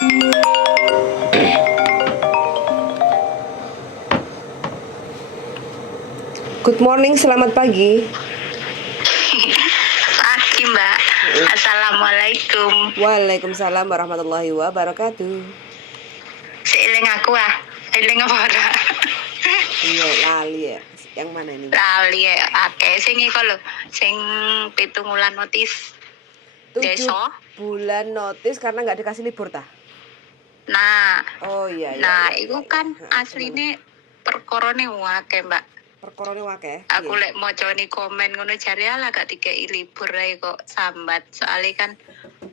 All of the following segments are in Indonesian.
Good morning, selamat pagi. Pagi Mbak. Assalamualaikum. Waalaikumsalam warahmatullahi wabarakatuh. Seiling aku eling apa ora? Iya, lali ya. Yang mana ini? Lali ya, akeh sing iku lho, sing 7 wulan notis 7 desa. bulan notis karena nggak dikasih libur tah? Nah, Oh iya. iku kan asline perkorone akeh Mbak. Perkorone wakeh. Aku lek macane komen ngono jare ala gak dikei libur ae kok sambat. Soalnya kan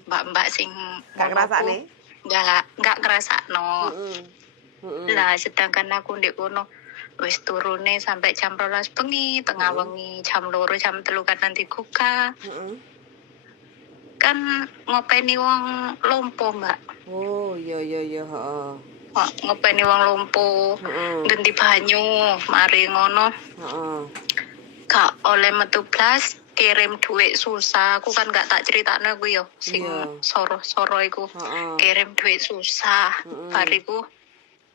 mbak-mbak sing Gak ngrasakne? Enggak ngrasakno. Heeh. Lah sedangkan aku ndek kono wis turune sampai jam 12 bengi, tengah wengi jam 2 jam 3 kan nanti buka. Kan ngopeni wong lumpuh, Mbak. Oh, iya, heeh. Ngopeni wong lumpuh, ganti banyu, mari ngono. Heeh. Gak oleh metu blas, kirim duit susah. Aku kan gak tak critakno aku yo sing soro-soro iku. Kirim duit susah. Bariku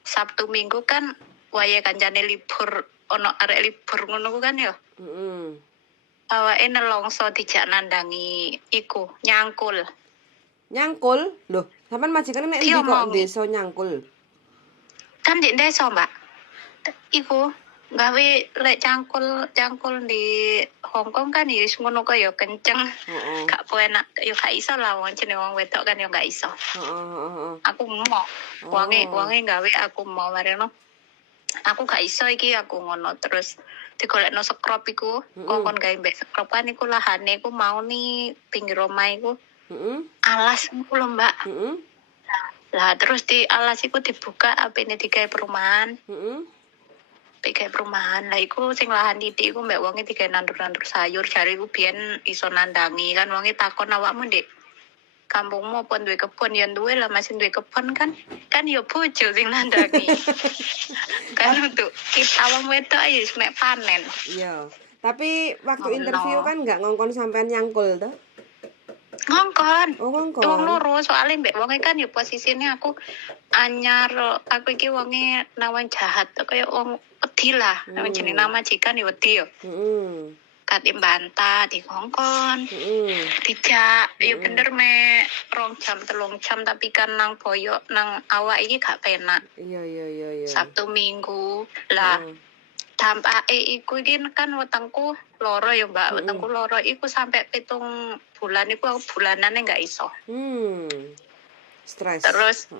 Sabtu Minggu kan waya kancane libur, ono arek libur ngono ku kan yo. Awake nelongso dijak nandangi iku nyangkul. Nyangkul? Loh, sampean majikane mek ndi kok desa nyangkul? Kan di desa, Mbak. Iku gawe lek cangkul di Hongkong kan ya wis ngono kaya kenceng. Gak enak, yo gak iso lah wong jenenge wong wedok kan yo gak iso. Aku mau wonge gawe aku mau mareno. Aku gak iso iki aku ngono terus digolekno scrub iku, kongkon gawe mbek scrub kan iku lahane iku mau ni pinggir omah iku. Alas iku lho, Mbak. Lah terus di alas iku dibuka apene digawe perumahan. Digawe perumahan. Lah iku sing lahan titik iku mbek wonge digawe nandur-nandur sayur. Jare iku biyen iso nandangi kan wonge takon awakmu Ndek. Kampungmu apa duwe kebon ya duwe lah masih duwe kebon kan ya bojo sing nandangi. Kan untuk kita wong wedok ayo mek panen. Iya. Tapi waktu interview kan nggak ngongkon sampean nyangkul toh? Ngongkon. Oh, ngongkon. Wong loro soalnya mbek wonge kan ya posisine aku anyar, aku iki wonge nawan jahat kaya wong wedi lah. Nawan jenenge nama majikan ya wedi yo. Kati bantah di kongkon, dijak, ya bener me 2 jam 3 jam tapi kan nang boyok nang awak iki gak penak. Iya. Sabtu Minggu lah. Dampake iku iki kan wetengku loro ya Mbak, wetengku loro iku sampai 7 bulan iku aku bulanane gak iso. Stres. Terus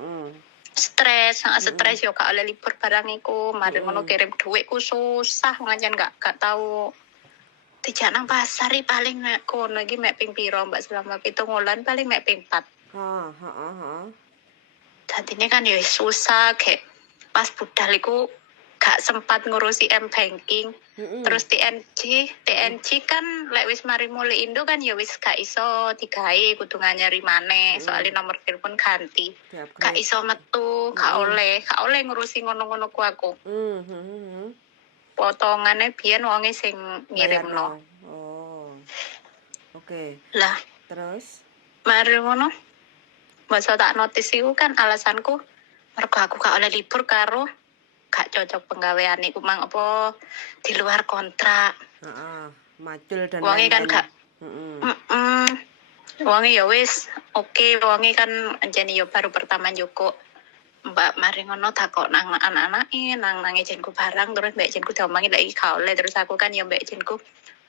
stres yo gak oleh libur barang iku, mari ngono kirim duitku susah ngajen gak tahu. Dijak nang pasar paling mek kono iki mek ping piro Mbak selama 7 wulan paling mek ping 4. Dadine kan ya susah kayak pas budal iku gak sempat ngurusi M-banking. Terus TNC kan lek wis mari mulai Indo kan ya wis gak iso digawe kudu nyari maneh soalnya nomor telepon ganti. Gak iso metu, gak oleh ngurusi ngono-ngono ku aku. Potongane biyen wonge sing ngirimno. Oh. Oke. Lah, terus mari ngono. Masa tak notis iku kan alasanku mergo aku gak oleh libur karo gak cocok penggawean iku mang apa di luar kontrak. Macul dan wonge kan gak wonge ya wis oke, wonge kan anjene ya baru pertama njoko. Mbak mari ngono takok nang anak-anake nang ejinku barang terus mbak ejinku diomongi lek gak oleh terus aku kan ya mbak ejinku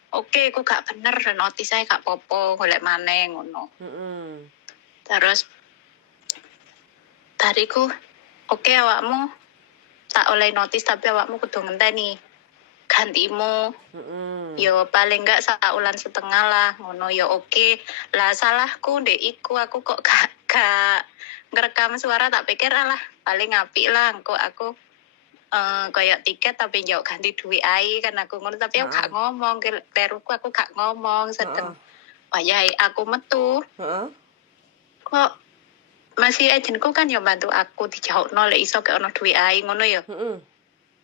oke, aku gak bener notis ae gak popo golek maneh ngono. Terus bariku oke awakmu tak oleh notis tapi awakmu kudu ngenteni gantimu. Yo paling enggak 1,5 bulan lah ngono ya oke. Lah salahku ndek iku aku kok gak ngerekam suara tak pikir alah paling apik lah engko aku kayak tiket tapi jauh ganti duit ae kan aku ngono tapi aku gak ngomong kleruku aku gak ngomong sedeng. Wayahe aku metu. Kok masih agenku kan ya bantu aku dijaukno lek iso ke ono duit ae ngono ya.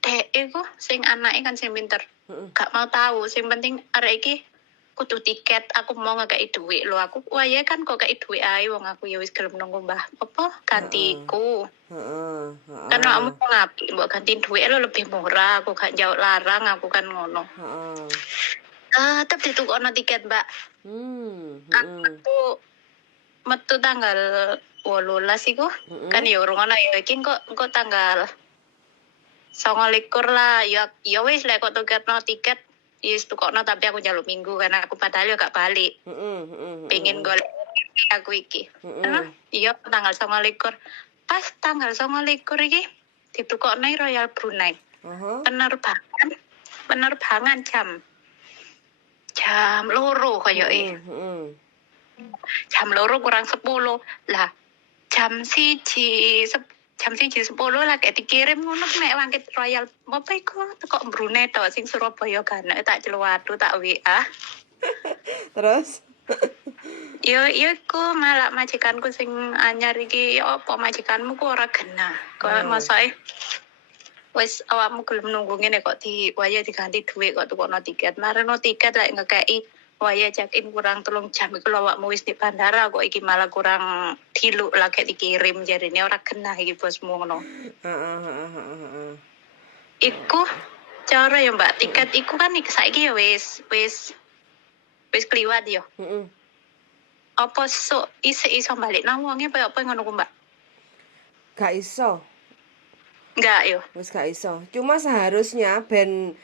Dek iku sing anake kan sing pinter. Gak mau tahu, sing penting arek iki kudu tiket, aku mau ngekei duit lho. Aku wayahe kan kok kei duit ae wong aku ya wis gelem nunggu Mbah apa gantiku. Heeh, Kan heeh. kamu ngapi mbok gantiin duit lo lebih murah, aku gak jauh larang aku kan ngono. Heeh. Tetep ditukokno tiket, Mbak. Aku metu tanggal 18 iku. Kan ya urung ana ya iki kok tanggal 29 lah. Ya wis lek kok tuketno tiket wis tukokno tapi aku njaluk minggu karena aku padahal ya gak balik. Pengen golek aku iki. Iya tanggal 29. Pas tanggal 29 iki ditukokno Royal Brunei. Penerbangan jam loro koyoke. Jam loro kurang 10. Lah jam 1 lah kayak dikirim ngono nek wangkit Royal apa iku teko Brunei to sing Surabaya kan tak celuwadu tak WA. Terus Yo iku malah majikanku sing anyar iki apa majikanmu ku ora genah. Kok masae wis awakmu gelem nunggu ngene kok waya diganti duit kok tukokno tiket. Mareno tiket lek ngekei waya check-in kurang 3 jam iku lho awakmu wis di bandara kok iki malah kurang diluk lagi dikirim jarine ora genah iki bosmu ngono. Iku cara ya Mbak tiket iku kan saiki ya wis kliwat ya. Apa sok iso balik nang wonge apa ngono ku Mbak? Gak iso. Enggak yo. Wis gak iso. Cuma seharusnya ben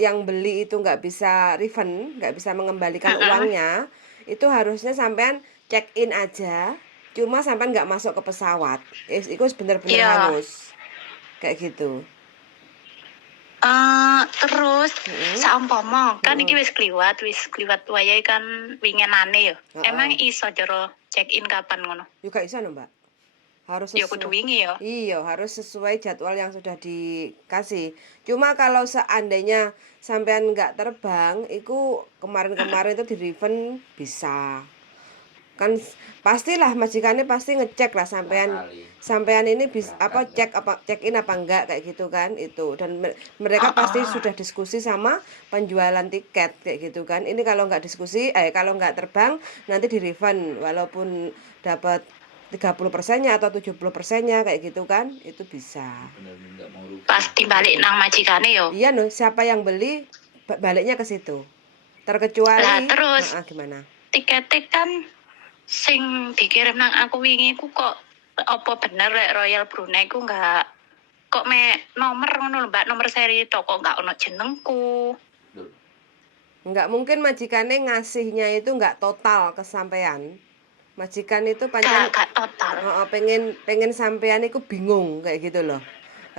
yang beli itu nggak bisa refund, nggak bisa mengembalikan uangnya, itu harusnya sampean check in aja. Cuma sampean nggak masuk ke pesawat. Itu bener-bener hangus. Kayak gitu. Terus saumpama kan iki wis kliwat wayahe kan winginane ya. Emang iso jero check in kapan ngono? Yo gak iso no, Mbak. Harus sesuai. Ya kudu wingi ya. Iya, harus sesuai jadwal yang sudah dikasih. Cuma kalau seandainya sampean nggak terbang, itu kemarin-kemarin itu di refund bisa. Kan pastilah majikannya pasti ngecek lah sampean ini bisa check in apa enggak kayak gitu kan itu, dan mereka pasti sudah diskusi sama penjualan tiket kayak gitu kan. Ini kalau nggak diskusi kalau nggak terbang nanti di refund walaupun dapat 30%-nya atau 70%-nya kayak gitu kan, itu bisa. Pasti balik nang majikane yo. Iya no, siapa yang beli baliknya ke situ. Terkecuali lah terus gimana? Tiket kan sing dikirim nang aku wingi ku kok apa bener Royal Brunei ku enggak kok nomor ngono lho Mbak, nomor seri toko enggak ono jenengku. Enggak mungkin majikannya ngasihnya itu enggak total ke sampean. Majikan itu pancen gak total. pengen sampean itu bingung kayak gitu loh.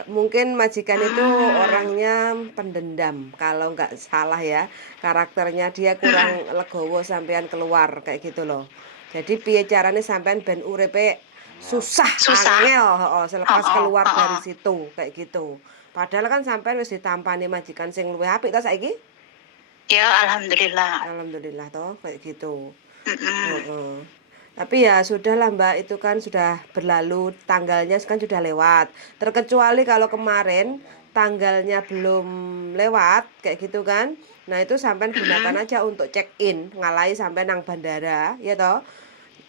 Mungkin majikan itu orangnya pendendam kalau nggak salah ya, karakternya dia kurang legowo sampean keluar kayak gitu loh. Jadi piye carane sampean ben urepe susah. Angel selepas keluar dari situ kayak gitu. Padahal kan sampean wis ditampani majikan sing luwih apik ta saiki? Ya alhamdulillah. Alhamdulillah toh kayak gitu. Tapi ya sudahlah Mbak, itu kan sudah berlalu, tanggalnya kan sudah lewat. Terkecuali kalau kemarin tanggalnya belum lewat kayak gitu kan. Nah itu sampai gunakan aja untuk check in, ngalai sampai nang bandara, ya toh.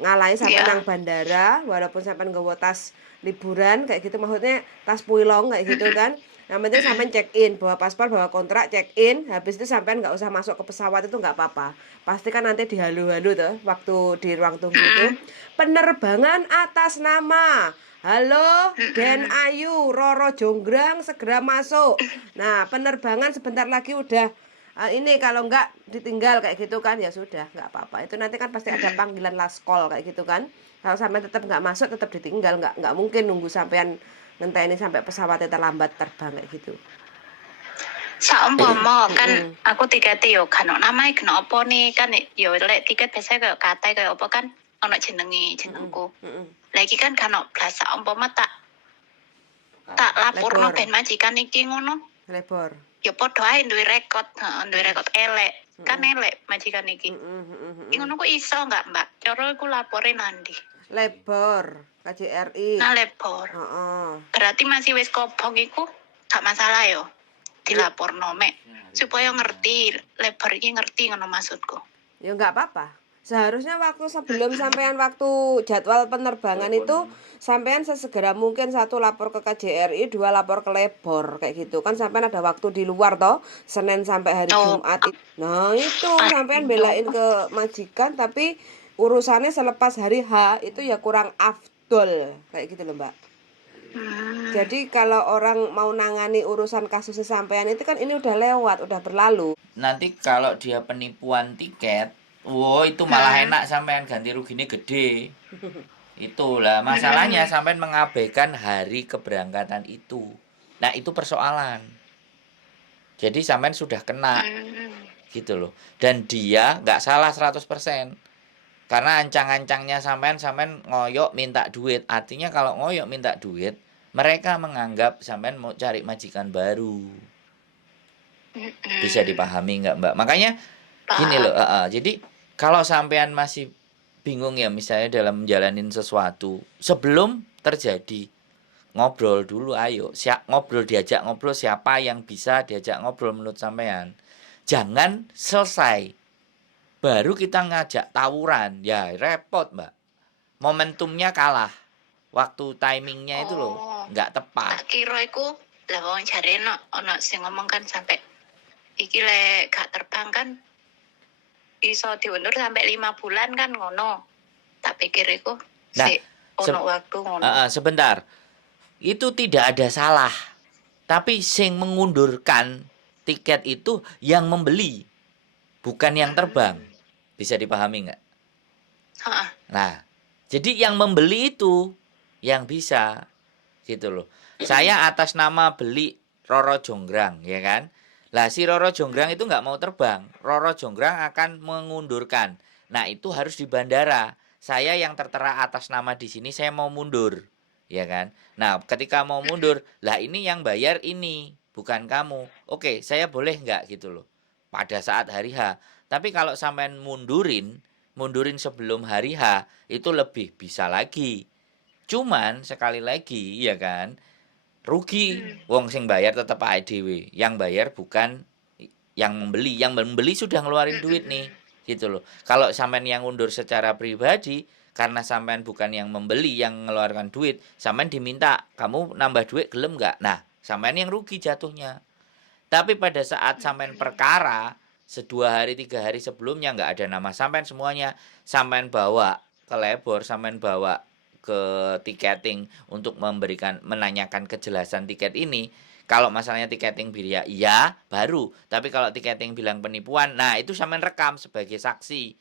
Ngalai sampai nang bandara, walaupun sampai nggawa tas liburan kayak gitu, maksudnya tas puilong kayak gitu kan. Yang penting sampai check in, bawa paspor, bawa kontrak, check in, habis itu sampai nggak usah masuk ke pesawat itu nggak apa-apa. Pasti kan nanti dihalu-halu tuh waktu di ruang tunggu itu. Penerbangan atas nama halo Den Ayu Roro Jonggrang segera masuk. Nah penerbangan sebentar lagi udah ini kalau nggak ditinggal kayak gitu kan, ya sudah nggak apa-apa. Itu nanti kan pasti ada panggilan last call kayak gitu kan. Kalau sampai tetap nggak masuk, tetap ditinggal, nggak mungkin nunggu sampean ngenteni sampai pesawatnya terlambat terbang kayak gitu. Saumpama kan aku tiket yo kan namae kena apa nih kan yo lek tiket biasa kayak kate kayak apa kan ono jenengku. Lagi kan blas saumpama tak laporno ben majikan iki ngono. Lebor. Ya padha ae duwe rekod elek. Kan elek majikan iki. Ngono ku iso enggak, Mbak? Cara iku lapore nandi? Lebor, KJRI. Nah, lebor. Berarti masih wis kobong iku gak masalah yo. dilaporno mek supaya ngerti lebar iki ngerti ngono maksudku. Ya nggak apa-apa. Seharusnya waktu sebelum sampean waktu jadwal penerbangan itu sampean sesegera mungkin 1 lapor ke KJRI, 2 lapor ke Lebor kayak gitu. Kan sampean ada waktu di luar toh, Senin sampai hari Jumat. Nah, itu sampean belain ke majikan tapi urusannya selepas hari H itu ya kurang afdol kayak gitu loh, Mbak. Jadi kalau orang mau nangani urusan kasusnya sampean itu kan ini udah lewat, udah berlalu. Nanti kalau dia penipuan tiket, itu malah enak sampean ganti ruginya gede. Itulah masalahnya sampean mengabaikan hari keberangkatan itu. Nah, itu persoalan. Jadi sampean sudah kena. Gitu loh. Dan dia nggak salah 100%. Karena ancang-ancangnya sampean ngoyok minta duit. Artinya kalau ngoyok minta duit, mereka menganggap sampean mau cari majikan baru. Bisa dipahami nggak, Mbak? Makanya gini loh, jadi kalau sampean masih bingung ya misalnya dalam menjalanin sesuatu, sebelum terjadi ngobrol dulu, ayo diajak ngobrol siapa yang bisa diajak ngobrol menurut sampean. Jangan selesai baru kita ngajak tawuran, ya repot, Mbak. Momentumnya kalah. Waktu timingnya itu loh nggak tepat. Tak kira iku lah wong jarene ono sing ngomong kan sampai iki lek gak terbang kan iso diundur sampai 5 bulan kan ngono. Tak pikir iku ono waktu ngono. Sebentar. Itu tidak ada salah. Tapi sing mengundurkan tiket itu yang membeli, bukan yang terbang. Bisa dipahami nggak? Nah, jadi yang membeli itu yang bisa gitu loh. Saya atas nama beli Roro Jonggrang, ya kan? Lah si Roro Jonggrang itu nggak mau terbang. Roro Jonggrang akan mengundurkan. Nah, itu harus di bandara. Saya yang tertera atas nama di sini saya mau mundur, ya kan? Nah, ketika mau mundur, lah ini yang bayar ini, bukan kamu. Oke, saya boleh nggak gitu loh. Pada saat hari H. Tapi kalau sampean mundurin sebelum hari H, itu lebih bisa lagi. Cuman sekali lagi ya kan, rugi. Wong sing bayar tetap AEDW. Yang bayar bukan yang membeli. Yang membeli sudah ngeluarin duit nih, gitu loh. Kalau sampean yang undur secara pribadi, karena sampean bukan yang membeli, yang ngeluarkan duit, sampean diminta, kamu nambah duit gelem nggak? Nah, sampean yang rugi jatuhnya. Tapi pada saat sampean perkara, 2 hari 3 hari sebelumnya nggak ada nama sampean semuanya, sampean bawa ke Lebor, sampean bawa ke tiketing untuk menanyakan kejelasan tiket ini. Kalau masalahnya tiketing biaya iya baru, tapi kalau tiketing bilang penipuan, nah itu sampean rekam sebagai saksi.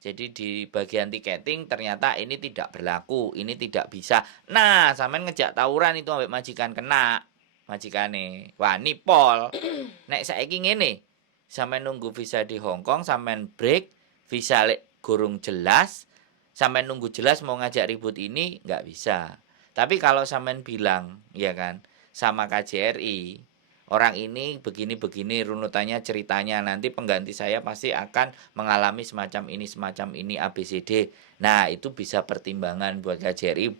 Jadi di bagian tiketing ternyata ini tidak berlaku, ini tidak bisa. Nah, sampean ngejak tawuran itu ambek majikan kena. Majikane wani pol. Nek saiki ngene, sampean nunggu visa di Hong Kong, sampean break, visa lek gurung jelas, sampean nunggu jelas mau ngajak ribut ini nggak bisa. Tapi kalau sampean bilang, ya kan, sama KJRI, orang ini begini-begini runutannya ceritanya, nanti pengganti saya pasti akan mengalami semacam ini ABCD. Nah, itu bisa pertimbangan buat KJRI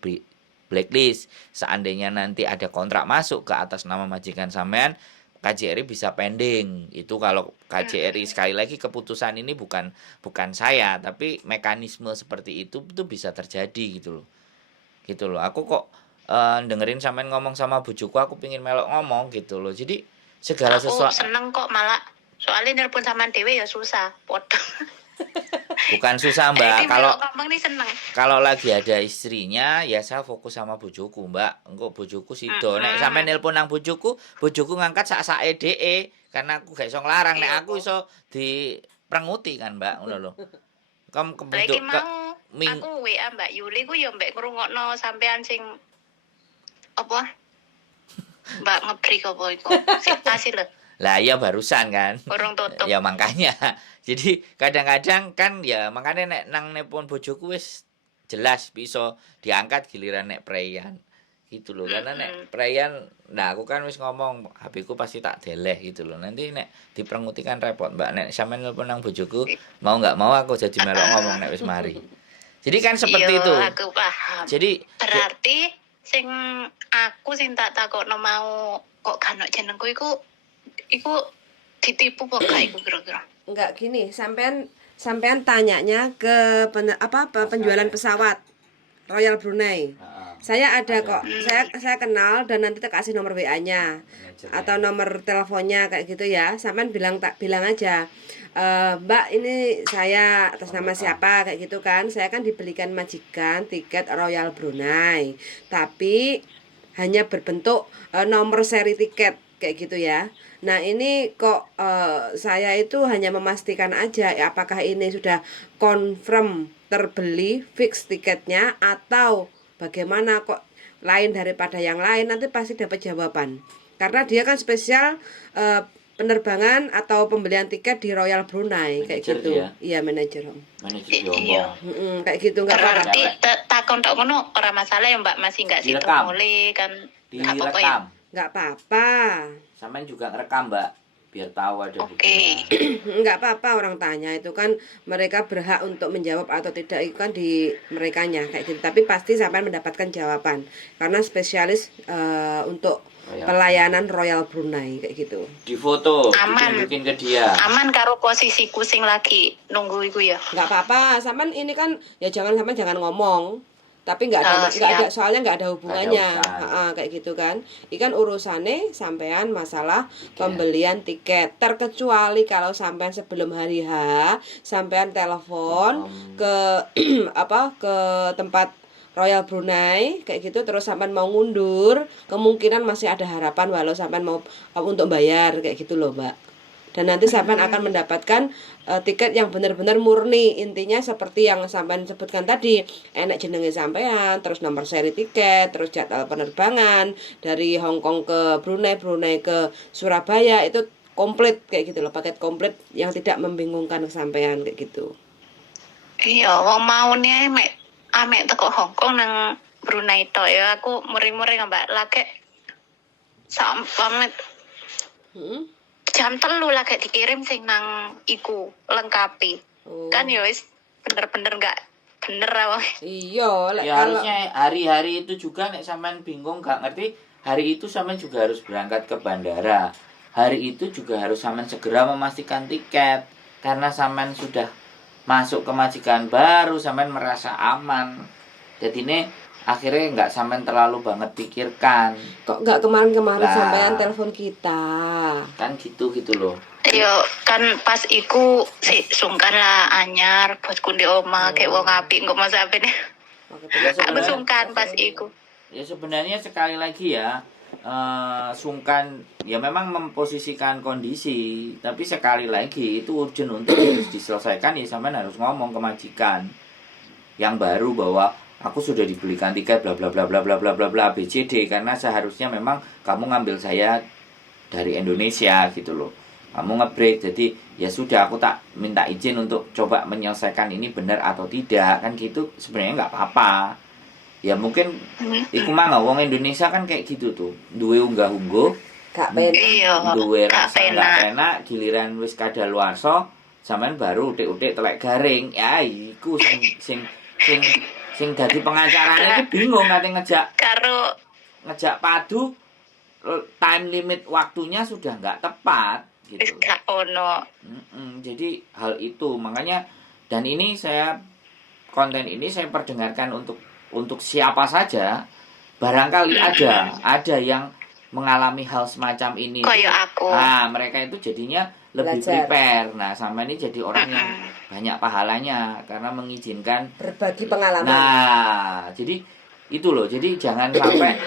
blacklist. Seandainya nanti ada kontrak masuk ke atas nama majikan sampean, KJRI bisa pending. Itu kalau KJRI, sekali lagi keputusan ini bukan saya, tapi mekanisme seperti itu bisa terjadi gitu loh. Gitu loh. Aku kok dengerin sampean ngomong sama bojoku, aku pingin melok ngomong gitu loh. Jadi segala sesuatu. Aku seneng kok malah. Soalnya nelpon sama dewe ya susah. Potong. Bukan susah, Mbak. Kalau lagi ada istrinya, ya saya fokus sama bojoku, Mbak. Engko bojoku sido. Nek sampe nelpon nang bojoku ngangkat sak-sake DE karena aku gak iso nglarang. Nek aku iso diprenguti kan, Mbak, ngono lho. Kamu kebutuh aku WA Mbak Yuli ku yo mbek ngrungokno sampean sing apa? Mbak ngebrik apa iku? Sing pasti lho. Lah ya barusan kan. Orang tutup. Ya makanya. Jadi kadang-kadang kan ya makanya nek nang nepon bojoku wis jelas bisa diangkat giliran nek preyan. Gitu loh. Karena nek preyan, nah aku kan wis ngomong HP ku pasti tak deleh gitu loh. Nanti nek diprengutikan repot, Mbak. Nek sampean nelpon nang bojoku, mau enggak mau aku jadi melok ngomong nek wis mari. Jadi kan seperti itu. Aku paham. Jadi berarti sing tak takokno mau kok kan jenengku iku iku ditipu kok gak iku kira-kira. Enggak gini, sampean tanyanya ke penjualan pesawat Royal Brunei. Saya ada kok. Saya kenal dan nanti tak kasih nomor WA-nya atau nomor teleponnya kayak gitu ya. Sampean bilang aja. Mbak, ini saya atas nama siapa kayak gitu kan. Saya kan dibelikan majikan tiket Royal Brunei. Tapi hanya berbentuk nomor seri tiket kayak gitu ya. Nah ini kok saya itu hanya memastikan aja ya, apakah ini sudah confirm terbeli fix tiketnya atau bagaimana kok lain daripada yang lain. Nanti pasti dapat jawaban karena dia kan spesial penerbangan atau pembelian tiket di Royal Brunei kayak Manajer gitu. dia. Iya, manajer Om. Manajer Iya. diomong. Kayak gitu nggak apa-apa. Berarti takon tok ngono ora masalah ya Mbak, masih enggak situ Direkam. boleh kan. Nggak apa-apa ya. Direkam. Nggak apa-apa. Sampean juga ngerekam, Mbak, biar tahu ada Oke. buktinya. Nggak apa-apa orang tanya, itu kan mereka berhak untuk menjawab atau tidak, itu kan di merekanya kayak gitu. Tapi pasti sampai mendapatkan jawaban karena spesialis untuk pelayanan Royal Brunei kayak gitu. Di foto, Aman. ditunjukin ke dia. Aman karo posisi kucing lagi nunggu iku ya. Nggak apa-apa, sampean ini kan ya jangan ngomong. Tapi nggak ada siap. soalnya nggak ada hubungannya. Nggak ada urusan. Kayak gitu kan. Ikan urusannya sampean masalah pembelian tiket. Terkecuali kalau sampean sebelum hari H sampean telepon ke ke tempat Royal Brunei kayak gitu, terus sampean mau ngundur, kemungkinan masih ada harapan walau sampean mau untuk bayar kayak gitu loh, Mbak. Dan nanti sampean akan mendapatkan tiket yang benar-benar murni. Intinya seperti yang sampean sebutkan tadi, enak jenenge sampean, terus nomor seri tiket, terus jadwal penerbangan dari Hong Kong ke Brunei, Brunei ke Surabaya, itu komplit kayak gitu loh, paket komplit yang tidak membingungkan sampean kayak gitu. Iya, wong mau nih amek teko Hong Kong nang Brunei tok ya aku muri-muri Mbak lagi sampai jam 3 lagi dikirim sing nang iku lengkapi. Kan ya wis bener-bener enggak bener awak. Iya, Ya harusnya hari-hari itu juga nek sampean bingung gak ngerti, hari itu sampean juga harus berangkat ke bandara. Hari itu juga harus sampean segera memastikan tiket karena sampean sudah masuk ke majikan baru, sampean merasa aman. Jadi ini akhirnya nggak sampean terlalu banget pikirkan. Kok nggak kemarin-kemarin Lah. sampean telepon kita? Kan gitu loh. Yo kan pas iku si sungkan lah anyar buat kundi oma kayak wong apik kok masa apa nih. Ya, Aku sebenarnya- sungkan pas iku. Ya sebenarnya sekali lagi ya, sungkan ya memang memposisikan kondisi, tapi sekali lagi itu urgent untuk harus diselesaikan, ya sampean harus ngomong ke majikan yang baru bahwa aku sudah dibelikan tiket bla bla bla bla bla bla bla bla BCD, karena seharusnya memang kamu ngambil saya dari Indonesia gitu loh, kamu nge-break, jadi ya sudah aku tak minta izin untuk coba menyelesaikan ini benar atau tidak, kan gitu sebenarnya nggak apa-apa. Ya mungkin iku mah wong Indonesia kan kayak gitu tuh, duwe unggah-ungguh, Gak penak. Iya. duwe gak rasa nggak enak, giliran wis kadaluarsa sampean baru utik-utik telek garing. Ya iku sing dadi pengacarane iku bingung kate ngejak padu, time limit waktunya sudah nggak tepat wis gitu. gak ono. Jadi hal itu makanya, dan ini konten ini saya perdengarkan untuk siapa saja, barangkali ada yang mengalami hal semacam ini. Kayak aku. Nah, mereka itu jadinya lebih Belajar. prepare. Nah, sama ini jadi orang yang banyak pahalanya karena mengizinkan. Berbagi pengalaman. Nah, jadi itu loh. Jadi jangan sampai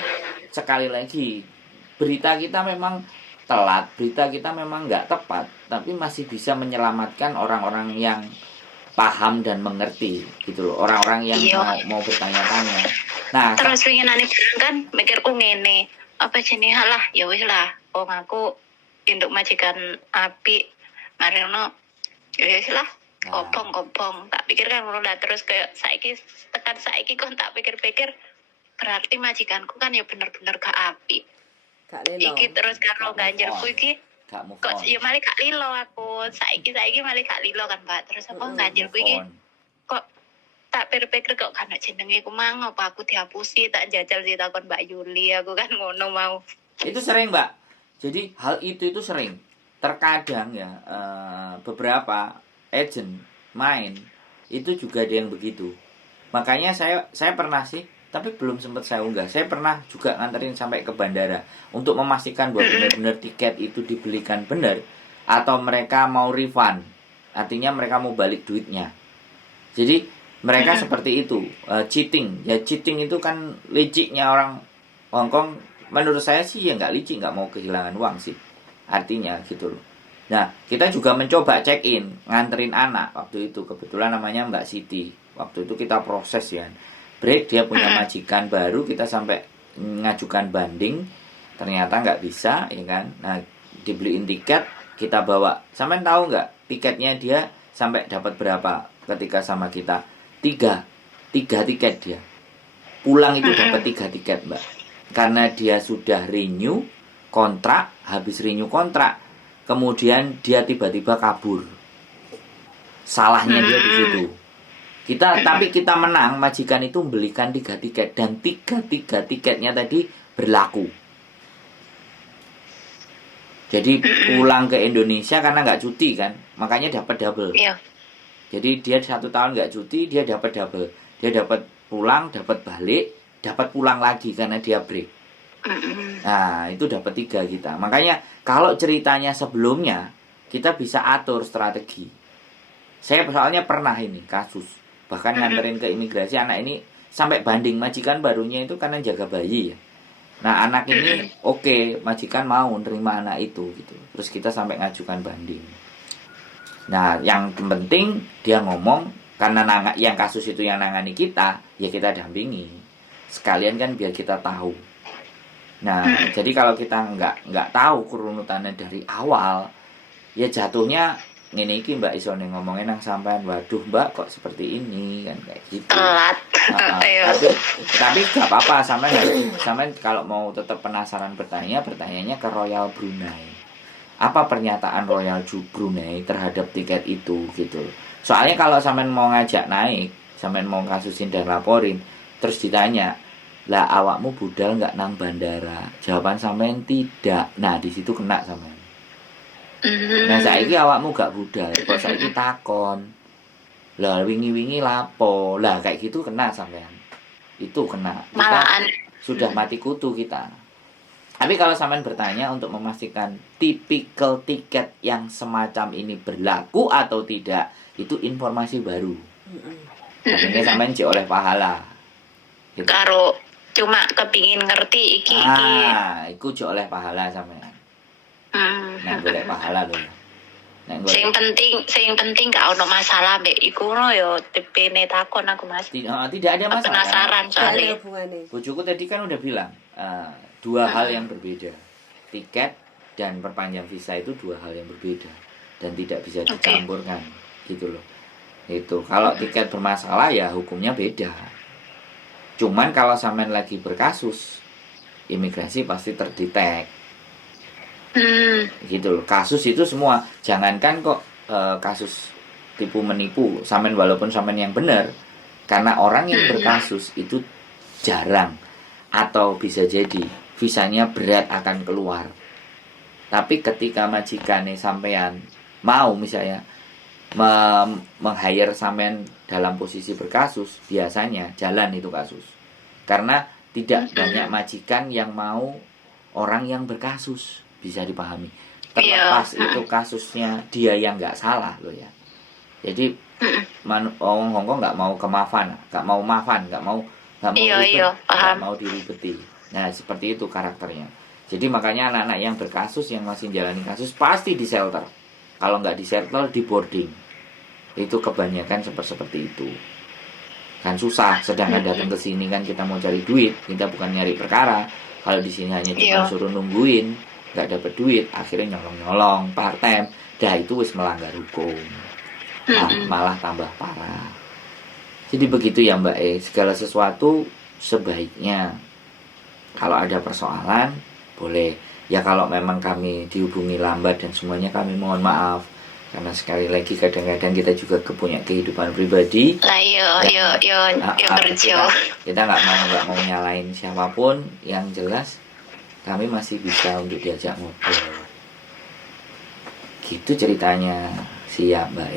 sekali lagi berita kita memang telat, berita kita memang nggak tepat, tapi masih bisa menyelamatkan orang-orang yang paham dan mengerti gitu loh, orang-orang yang Iya. mau bertanya-tanya. Nah, Terus winginane bilang kan mikirku ngene, apa jenenge halah ya wis lah, wong aku induk majikan apik, marino ya wis lah, Nah. obong tak pikir kan ngono lah, terus kayak tekan saiki kon tak pikir-pikir berarti majikanku kan ya bener-bener gak apik. Gak lelo. Iki terus karo ganjerku iki gak move kok on. ya malah gak lilo aku, saiki malah gak lilo kan Mbak. Terus apa ganjerku iki Move on. kok tak pikir-pikir kok kan jenenge ku mang apa aku dihapusi, tak jajal sih takon Mbak Yuli, aku kan ngono mau. Itu sering, Mbak. Jadi hal itu sering. Terkadang ya beberapa agent main itu juga ada yang begitu. Makanya saya pernah sih, tapi belum sempat saya unggah. Saya pernah juga nganterin sampai ke bandara untuk memastikan bahwa benar-benar tiket itu dibelikan benar atau mereka mau refund. Artinya mereka mau balik duitnya. Jadi mereka seperti itu, cheating. Ya cheating itu kan liciknya orang Hongkong. Menurut saya sih ya nggak licik, nggak mau kehilangan uang sih. Artinya gitu loh. Nah, kita juga mencoba check-in, nganterin anak waktu itu. Kebetulan namanya Mbak Siti. Waktu itu kita proses ya. Break, dia punya majikan baru, kita sampai ngajukan banding. Ternyata nggak bisa, ya kan. Nah, dibeliin tiket, kita bawa. Sampai tahu nggak tiketnya dia sampai dapat berapa ketika sama kita? 3 tiket dia. Pulang itu dapat 3 tiket, Mbak. Karena dia sudah renew kontrak, habis renew kontrak, kemudian dia tiba-tiba kabur. Salahnya dia di situ. Tapi kita menang, majikan itu membelikan 3 tiket dan 3 tiketnya tadi berlaku. Jadi pulang ke Indonesia karena nggak cuti kan, makanya dapat double. Iya. Jadi dia 1 tahun nggak cuti, dia dapat double. Dia dapat pulang, dapat balik, dapat pulang lagi karena dia break. Nah, itu dapat 3 kita. Makanya kalau ceritanya sebelumnya, kita bisa atur strategi. Saya soalnya pernah ini kasus, bahkan nganterin ke imigrasi anak ini sampai banding. Majikan barunya itu karena jaga bayi ya. Nah, anak ini oke, majikan mau nerima anak itu gitu. Terus kita sampai ngajukan banding. Nah, yang penting dia ngomong, karena yang kasus itu yang nangani kita, ya kita dampingi. Sekalian kan biar kita tahu. Nah, jadi kalau kita nggak tahu kerunutannya dari awal, ya jatuhnya ngene iki Mbak Isone ngomongin nang sampean, waduh Mbak kok seperti ini kan kayak gitu. Telat. Tapi nggak apa-apa, sampean kalau mau tetap penasaran bertanyanya ke Royal Brunei. Apa pernyataan Royal Brunei terhadap tiket itu gitu. Soalnya kalau sampean mau ngajak naik, sampean mau kasusin dan laporin, terus ditanya, "Lah awakmu budal nggak nang bandara?" Jawaban sampean tidak. Nah, di situ kena sampean. Nah, saiki awakmu gak budal, kok saiki takon. Lah wingi-wingi lapo. Lah kayak gitu kena sampean. Itu kena. Malahan Sudah mati kutu kita. Tapi kalau sampean bertanya untuk memastikan tipikal tiket yang semacam ini berlaku atau tidak, itu informasi baru. Makanya sampean cek oleh pahala. Gitu. karo cuma kepingin ngerti iki. Iku cek oleh pahala sampean. Nek golek pahala lho. Nek golek. Sing penting gak ono masalah mbek iku no yo tepene takon aku Mas. Tidak ada masalah. Penasaran soalnya. Bojoku tadi kan udah bilang 2 hal yang berbeda. Tiket dan perpanjang visa itu 2 hal yang berbeda dan tidak bisa dicampurkan gitu loh. Itu kalau tiket bermasalah ya hukumnya beda. Cuman kalau sampean lagi berkasus, imigrasi pasti terdetek. Gitu loh. Kasus itu semua, jangankan kok kasus tipu menipu, sampean walaupun sampean yang benar, karena orang yang berkasus itu jarang atau bisa jadi visanya berat akan keluar. Tapi ketika majikannya sampean mau misalnya meng-hire sampean dalam posisi berkasus, biasanya jalan itu kasus. Karena tidak banyak majikan yang mau orang yang berkasus, bisa dipahami. Terlepas itu kasusnya dia yang nggak salah loh ya. Jadi orang Hongkong nggak mau kemafan, nggak mau ribet, nggak mau diribeti. Nah seperti itu karakternya. Jadi makanya anak-anak yang berkasus, yang masih jalani kasus pasti di shelter. Kalau nggak di shelter, di boarding. Itu kebanyakan seperti itu. Kan susah, sedangkan datang ke sini kan kita mau cari duit, kita bukan nyari perkara. Kalau di sini hanya cuma suruh nungguin, nggak dapat duit, akhirnya nyolong-nyolong, part-time. Dah itu wis melanggar hukum. Malah tambah parah. Jadi begitu ya Mbak segala sesuatu sebaiknya kalau ada persoalan boleh. Ya kalau memang kami dihubungi lambat dan semuanya kami mohon maaf. Karena sekali lagi kadang-kadang kita juga punya kehidupan pribadi. Lah yo kerja. Kita nggak mau nyalain siapapun. Yang jelas kami masih bisa untuk diajak ngobrol. Gitu ceritanya. Siap Mbak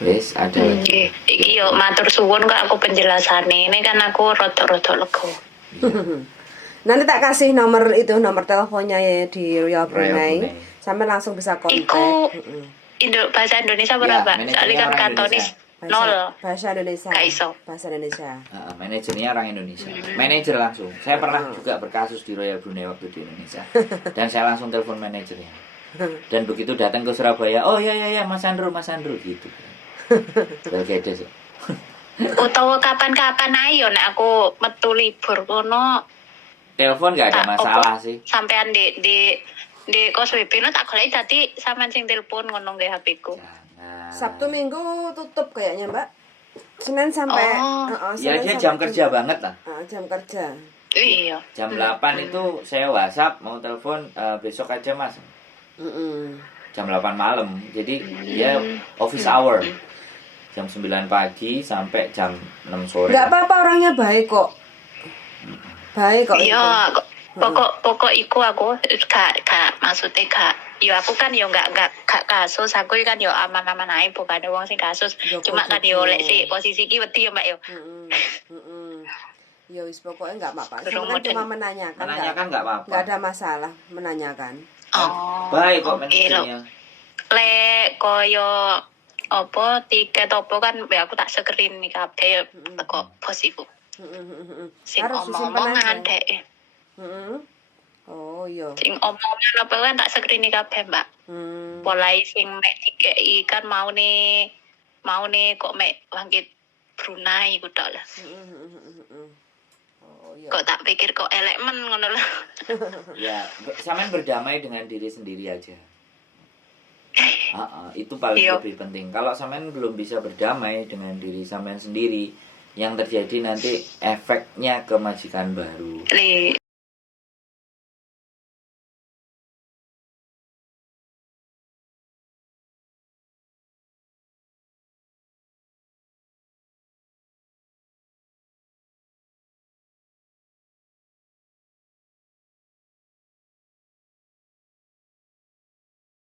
Wes ada lagi. Iki yo matur suwun kok aku penjelasane. Ini kan aku rada-rada lega. Nanti tak kasih nomor teleponnya ya di Royal Brunei. Brunei. Sampai langsung bisa kontak. Iku Mm-mm. bahasa Indonesia berapa? manajernya Soalnya kan orang kantonis Indonesia. nol. Bahasa Indonesia. Gak iso. Bahasa Indonesia. Manajernya orang Indonesia. Manajer langsung. Saya pernah juga berkasus di Royal Brunei waktu di Indonesia. Dan saya langsung telepon manajernya. Dan begitu datang ke Surabaya, oh ya Mas Andro gitu. Beda sih. Utawa kapan-kapan ayo nek aku metu libur kono Telepon nggak ada tak masalah opo, sih. sampean di kos WP no tak golek dadi sampean sing telepon ngono nggih HP ku. Jangan. Sabtu Minggu tutup kayaknya, Mbak. Senin sampai Ya Senin dia sampai jam kerja banget lah. jam kerja. Iya. Jam 8 itu saya WhatsApp mau telepon besok aja Mas. Jam 8 malam. Jadi dia office hour. Jam 9 pagi sampai jam 6 sore. Enggak apa-apa, orangnya baik kok. Baik kok. Iya, pokok iku aku gak maksudnya gak yo aku kan yo gak kasus, aku kan yo aman-aman ae bukan wong sing kasus. Yo, Cuma kan gitu. yo lek si posisi iki wedi yo Mbak yo. Ya wis pokoknya enggak apa-apa. Durung Cuma modern. menanyakan. Menanyakan nggak apa-apa. Enggak ada masalah menanyakan. Oh. Baik kok oke, manajernya. Lek koyo apa tiket apa kan ya aku tak screen nih kabeh teko bos iku. Sing Harus disimpan omong-omongan aja. dek. Oh iya. Sing omongan apa kan tak screen nih kabeh Mbak. Mulai sing mek dikeki kan mau nih kok mek bangkit Brunei iku tok lah. Oh iya. Kok tak pikir kok elek men ngono lho. Ya, sampean berdamai dengan diri sendiri aja. Itu paling Iya. lebih penting. Kalau sampean belum bisa berdamai dengan diri sampean sendiri, yang terjadi nanti efeknya ke majikan baru.